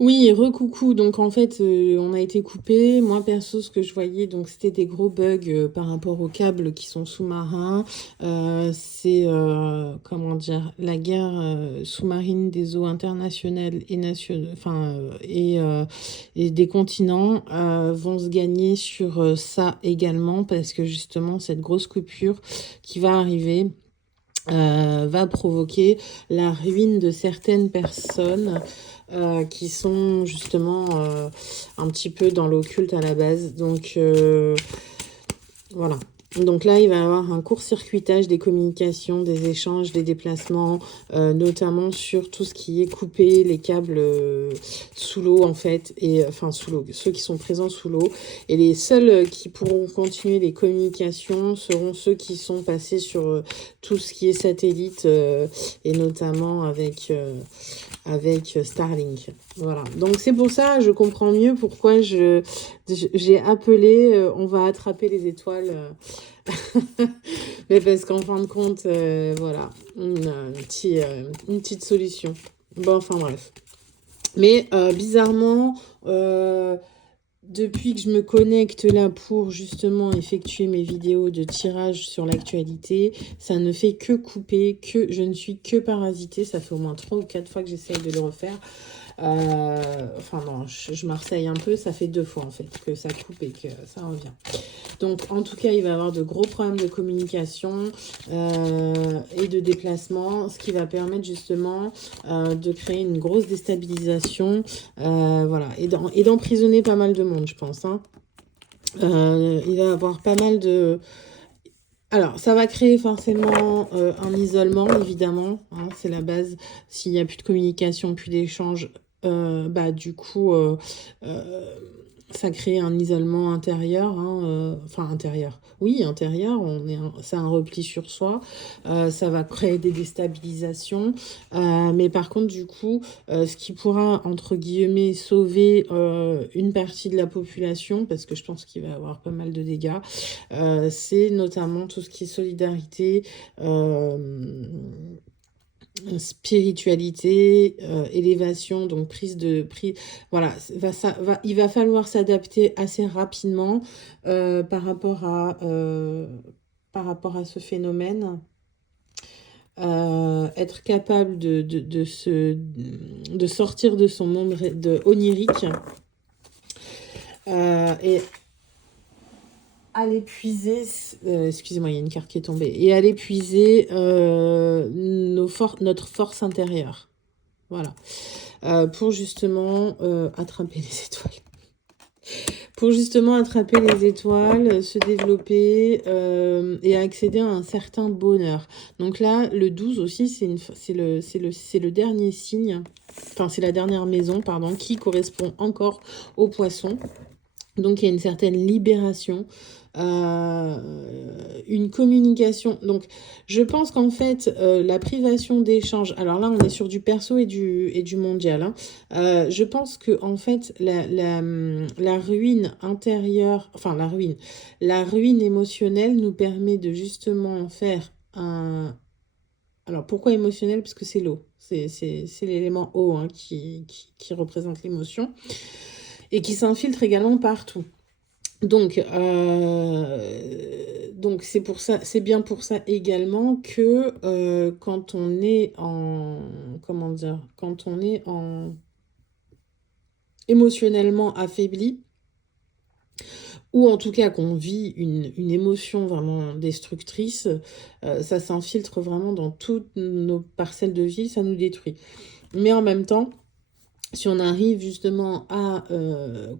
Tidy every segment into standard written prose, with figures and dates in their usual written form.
Oui, recoucou. Donc en fait, on a été coupé. Moi perso, ce que je voyais, donc c'était des gros bugs par rapport aux câbles qui sont sous-marins. C'est comment dire, la guerre sous-marine des eaux internationales et nationales, enfin et des continents vont se gagner sur ça également parce que justement cette grosse coupure qui va arriver va provoquer la ruine de certaines personnes qui sont justement un petit peu dans l'occulte à la base. Donc voilà. Donc là, il va y avoir un court-circuitage des communications, des échanges, des déplacements, notamment sur tout ce qui est coupé, les câbles sous l'eau en fait, et enfin sous l'eau, ceux qui sont présents sous l'eau. Et les seuls qui pourront continuer les communications seront ceux qui sont passés sur tout ce qui est satellite, et notamment avec Starlink. Voilà. Donc c'est pour ça, je comprends mieux pourquoi j'ai appelé on va attraper les étoiles. Mais parce qu'en fin de compte, voilà, une petite solution. Bon, enfin bref. Mais bizarrement, depuis que je me connecte là pour justement effectuer mes vidéos de tirage sur l'actualité, ça ne fait que couper, que je ne suis que parasitée. Ça fait au moins 3 ou 4 fois que j'essaye de le refaire. Enfin non, je marseille un peu, ça fait 2 fois en fait que ça coupe et que ça revient. Donc en tout cas, il va y avoir de gros problèmes de communication et de déplacement, ce qui va permettre justement de créer une grosse déstabilisation, voilà, et d'emprisonner pas mal de monde, je pense. Hein. Il va y avoir pas mal de... Alors, ça va créer forcément un isolement, évidemment, hein, c'est la base. S'il n'y a plus de communication, plus d'échange, bah du coup, euh, ça crée un isolement intérieur, hein, enfin intérieur. Oui, intérieur, c'est un repli sur soi. Ça va créer des déstabilisations. Mais par contre, du coup, ce qui pourra, entre guillemets, sauver une partie de la population, parce que je pense qu'il va y avoir pas mal de dégâts, c'est notamment tout ce qui est solidarité, spiritualité, élévation, donc voilà, il va falloir s'adapter assez rapidement par rapport à ce phénomène. Être capable de sortir de son monde onirique et aller puiser, excusez-moi, il y a une carte qui est tombée, et aller puiser notre force intérieure. Voilà. Pour justement attraper les étoiles. Pour justement attraper les étoiles, se développer et accéder à un certain bonheur. Donc là, le 12 aussi, c'est le dernier signe, enfin c'est la dernière maison, pardon, qui correspond encore au poisson. Donc il y a une certaine libération, une communication. Donc je pense qu'en fait la privation d'échange, alors là on est sur du perso et du mondial, hein. Je pense que en fait la ruine intérieure, enfin la ruine émotionnelle nous permet de justement faire un... Alors pourquoi émotionnel? Parce que c'est l'eau, c'est l'élément eau, hein, qui représente l'émotion et qui s'infiltre également partout. Donc c'est pour ça, c'est bien pour ça également que quand on est en, comment dire, quand on est en émotionnellement affaibli, ou en tout cas qu'on vit une émotion vraiment destructrice, ça s'infiltre vraiment dans toutes nos parcelles de vie, ça nous détruit. Mais en même temps, si on arrive justement à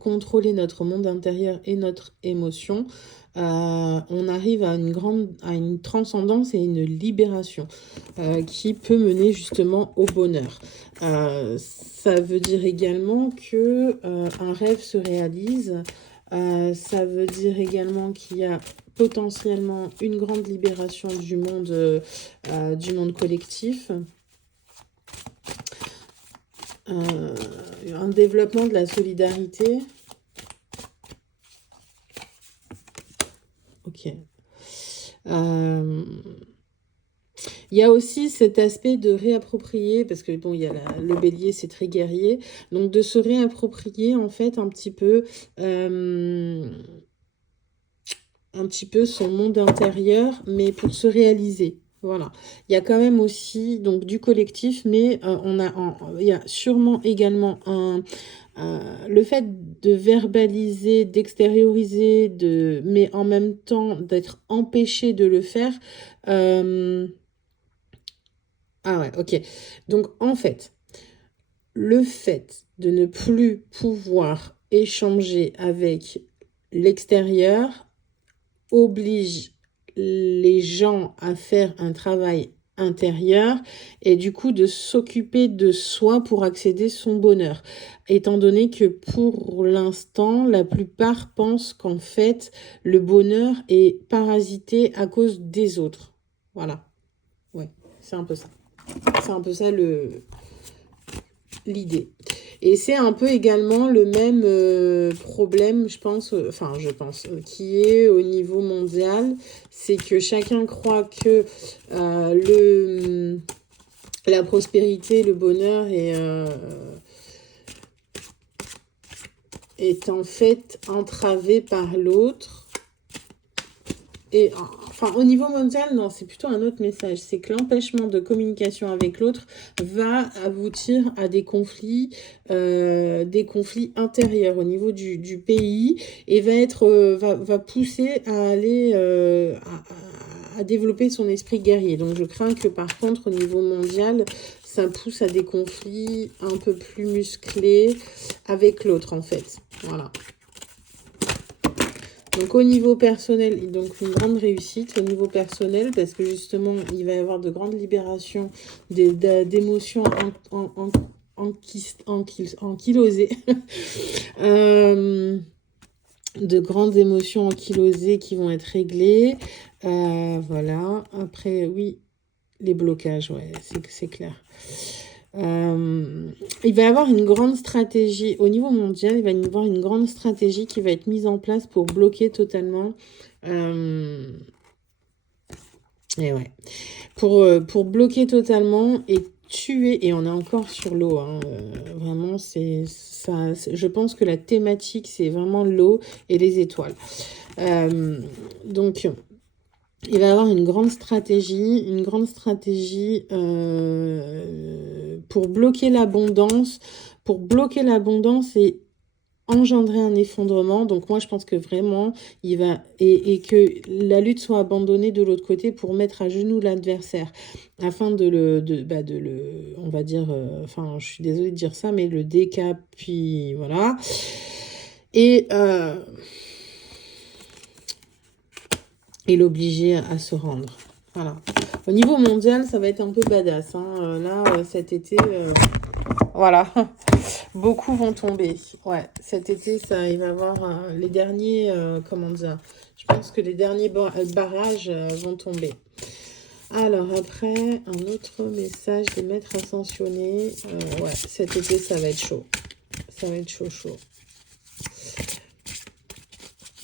contrôler notre monde intérieur et notre émotion, on arrive à une transcendance et une libération qui peut mener justement au bonheur. Ça veut dire également que un rêve se réalise. Ça veut dire également qu'il y a potentiellement une grande libération du monde collectif. Euh, un développement de la solidarité. Ok. Euh, Il y a aussi cet aspect de réapproprier, parce que bon, il y a le bélier, c'est très guerrier, donc de se réapproprier en fait un petit peu son monde intérieur, mais pour se réaliser. Voilà. Il y a quand même aussi donc du collectif, mais il y a sûrement également le fait de verbaliser, d'extérioriser, mais en même temps d'être empêché de le faire. euh, Ah ouais, ok. Donc en fait, le fait de ne plus pouvoir échanger avec l'extérieur oblige les gens à faire un travail intérieur et du coup de s'occuper de soi pour accéder à son bonheur. Étant donné que pour l'instant, la plupart pensent qu'en fait, le bonheur est parasité à cause des autres. Voilà. Ouais, c'est un peu ça. C'est un peu ça l'idée. Et c'est un peu également le même problème, je pense, qui est au niveau mondial, c'est que chacun croit que la prospérité, le bonheur est en fait entravé par l'autre. Et enfin, au niveau mondial, non, c'est plutôt un autre message. C'est que l'empêchement de communication avec l'autre va aboutir à des conflits intérieurs au niveau du pays et va pousser à aller à développer son esprit guerrier. Donc, je crains que par contre, au niveau mondial, ça pousse à des conflits un peu plus musclés avec l'autre, en fait. Voilà. Donc au niveau personnel, donc une grande réussite au niveau personnel parce que justement il va y avoir de grandes libérations d'émotions ankylosées. De grandes émotions ankylosées qui vont être réglées. Voilà. Après, oui, les blocages, ouais, c'est clair. Il va y avoir une grande stratégie au niveau mondial, il va y avoir une grande stratégie qui va être mise en place pour bloquer totalement et ouais, pour bloquer totalement et tuer, et on est encore sur l'eau, hein, vraiment c'est ça, je pense que la thématique c'est vraiment l'eau et les étoiles. Donc il va y avoir une grande stratégie pour bloquer l'abondance, et engendrer un effondrement. Donc moi je pense que vraiment il va et que la lutte soit abandonnée de l'autre côté pour mettre à genoux l'adversaire afin on va dire enfin je suis désolée de dire ça mais le puis voilà et l'obliger à se rendre. Voilà. Au niveau mondial, ça va être un peu badass. Hein. Là, cet été, voilà, beaucoup vont tomber. Ouais, cet été, il va y avoir les derniers, comment dire, je pense que les derniers barrages vont tomber. Alors après, un autre message des maîtres ascensionnés. Ouais, cet été, ça va être chaud. Ça va être chaud.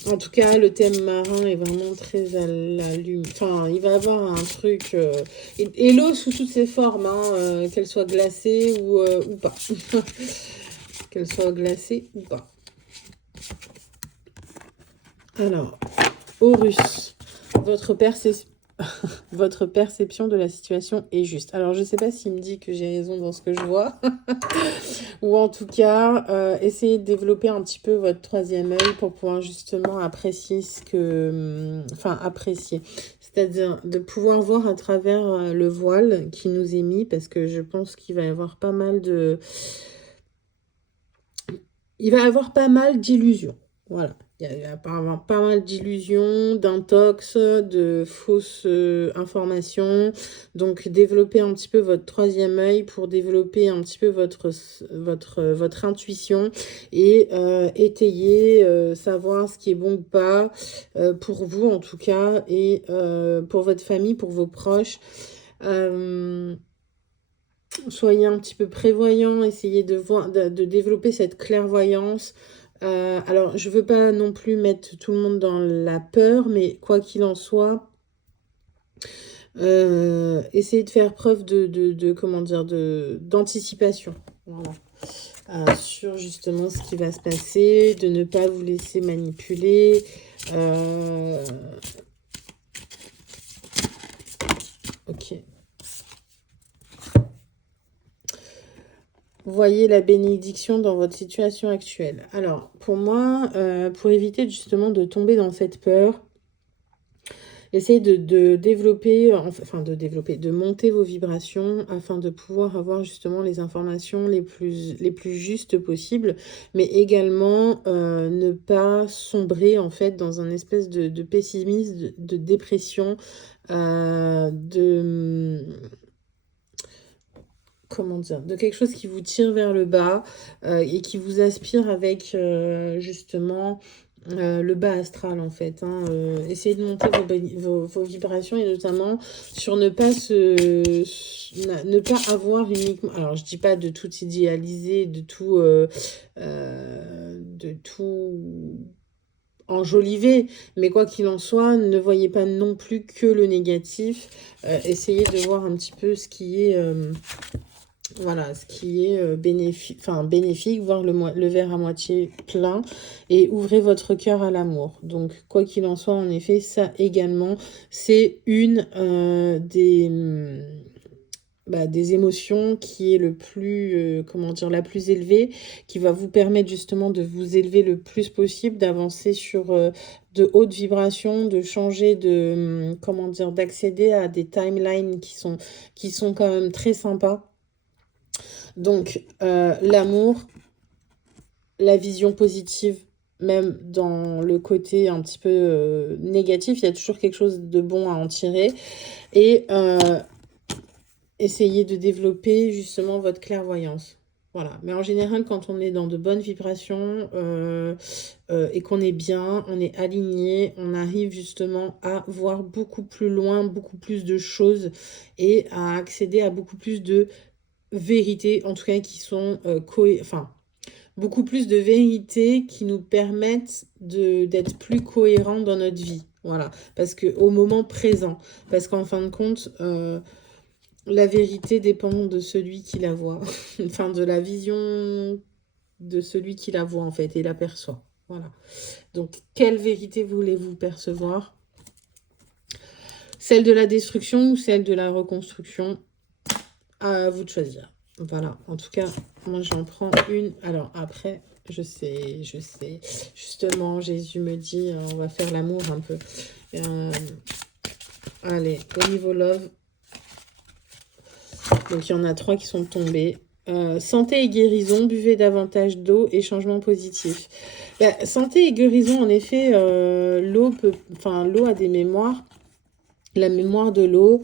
En tout cas, le thème marin est vraiment très à la lumière. Enfin, il va y avoir un truc... et l'eau sous toutes ses formes, hein, qu'elle soit glacée ou pas. Qu'elle soit glacée ou pas. Alors, Horus, votre perception de la situation est juste. Alors, je ne sais pas s'il me dit que j'ai raison dans ce que je vois. Ou en tout cas, essayez de développer un petit peu votre troisième œil pour pouvoir justement apprécier apprécier. C'est-à-dire de pouvoir voir à travers le voile qui nous est mis, parce que je pense qu'il va y avoir pas mal d'illusions. Voilà. Il y a apparemment pas mal d'illusions, d'intox, de fausses informations. Donc, développer un petit peu votre troisième œil pour développer un petit peu votre intuition et étayer, savoir ce qui est bon ou pas pour vous en tout cas et pour votre famille, pour vos proches. Soyez un petit peu prévoyant, essayez de développer cette clairvoyance. Alors, je ne veux pas non plus mettre tout le monde dans la peur, mais quoi qu'il en soit, Essayez de faire preuve comment dire, d'anticipation. Voilà. Sur justement ce qui va se passer, de ne pas vous laisser manipuler. Ok. Voyez la bénédiction dans votre situation actuelle. Alors, pour moi, pour éviter justement de tomber dans cette peur, essayez de développer, de monter vos vibrations afin de pouvoir avoir justement les informations les plus justes possibles, mais également ne pas sombrer en fait dans un espèce de pessimisme, de dépression, comment dire, de quelque chose qui vous tire vers le bas et qui vous aspire avec justement le bas astral en fait. Essayez de monter vos vibrations et notamment sur ne pas ne pas avoir uniquement. Alors je dis pas de tout idéaliser, de tout enjoliver, mais quoi qu'il en soit, ne voyez pas non plus que le négatif. Essayez de voir un petit peu ce qui est voilà, ce qui est bénéfique, voir le verre à moitié plein et ouvrez votre cœur à l'amour. Donc, quoi qu'il en soit, en effet, ça également, c'est une des émotions qui est le plus, comment dire, la plus élevée, qui va vous permettre justement de vous élever le plus possible, d'avancer sur de hautes vibrations, de changer comment dire, d'accéder à des timelines qui sont quand même très sympas. Donc, l'amour, la vision positive, même dans le côté un petit peu négatif, il y a toujours quelque chose de bon à en tirer. Et essayez de développer justement votre clairvoyance. Voilà. Mais en général, quand on est dans de bonnes vibrations et qu'on est bien, on est aligné, on arrive justement à voir beaucoup plus loin, beaucoup plus de choses et à accéder à beaucoup plus de vérités, en tout cas qui sont beaucoup plus de vérités qui nous permettent d'être plus cohérents dans notre vie. Voilà, parce que au moment présent, parce qu'en fin de compte, la vérité dépend de celui qui la voit, enfin de la vision de celui qui la voit en fait et la perçoit. Voilà. Donc, quelle vérité voulez-vous percevoir? Celle de la destruction ou celle de la reconstruction? À vous de choisir. Voilà, en tout cas, moi j'en prends une. Alors après, je sais. Justement, Jésus me dit, on va faire l'amour un peu. Allez, au niveau love. Donc il y en a 3 qui sont tombés. Santé et guérison, buvez davantage d'eau et changement positif. Santé et guérison, en effet, l'eau a des mémoires. La mémoire de l'eau,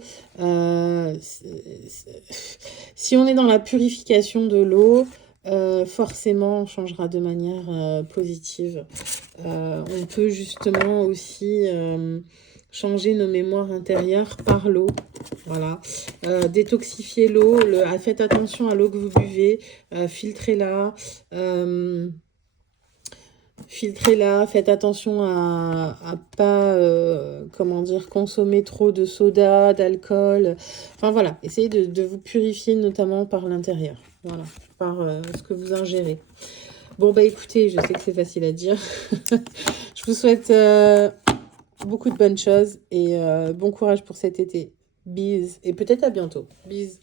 si on est dans la purification de l'eau, forcément on changera de manière positive. On peut justement aussi changer nos mémoires intérieures par l'eau. Voilà. Détoxifier l'eau, faites attention à l'eau que vous buvez, filtrez-la. Filtrez-la, faites attention à pas, comment dire, consommer trop de soda, d'alcool. Enfin voilà, essayez de vous purifier notamment par l'intérieur. Voilà, par ce que vous ingérez. Bon, bah écoutez, je sais que c'est facile à dire. Je vous souhaite beaucoup de bonnes choses et bon courage pour cet été. Bise et peut-être à bientôt. Bise.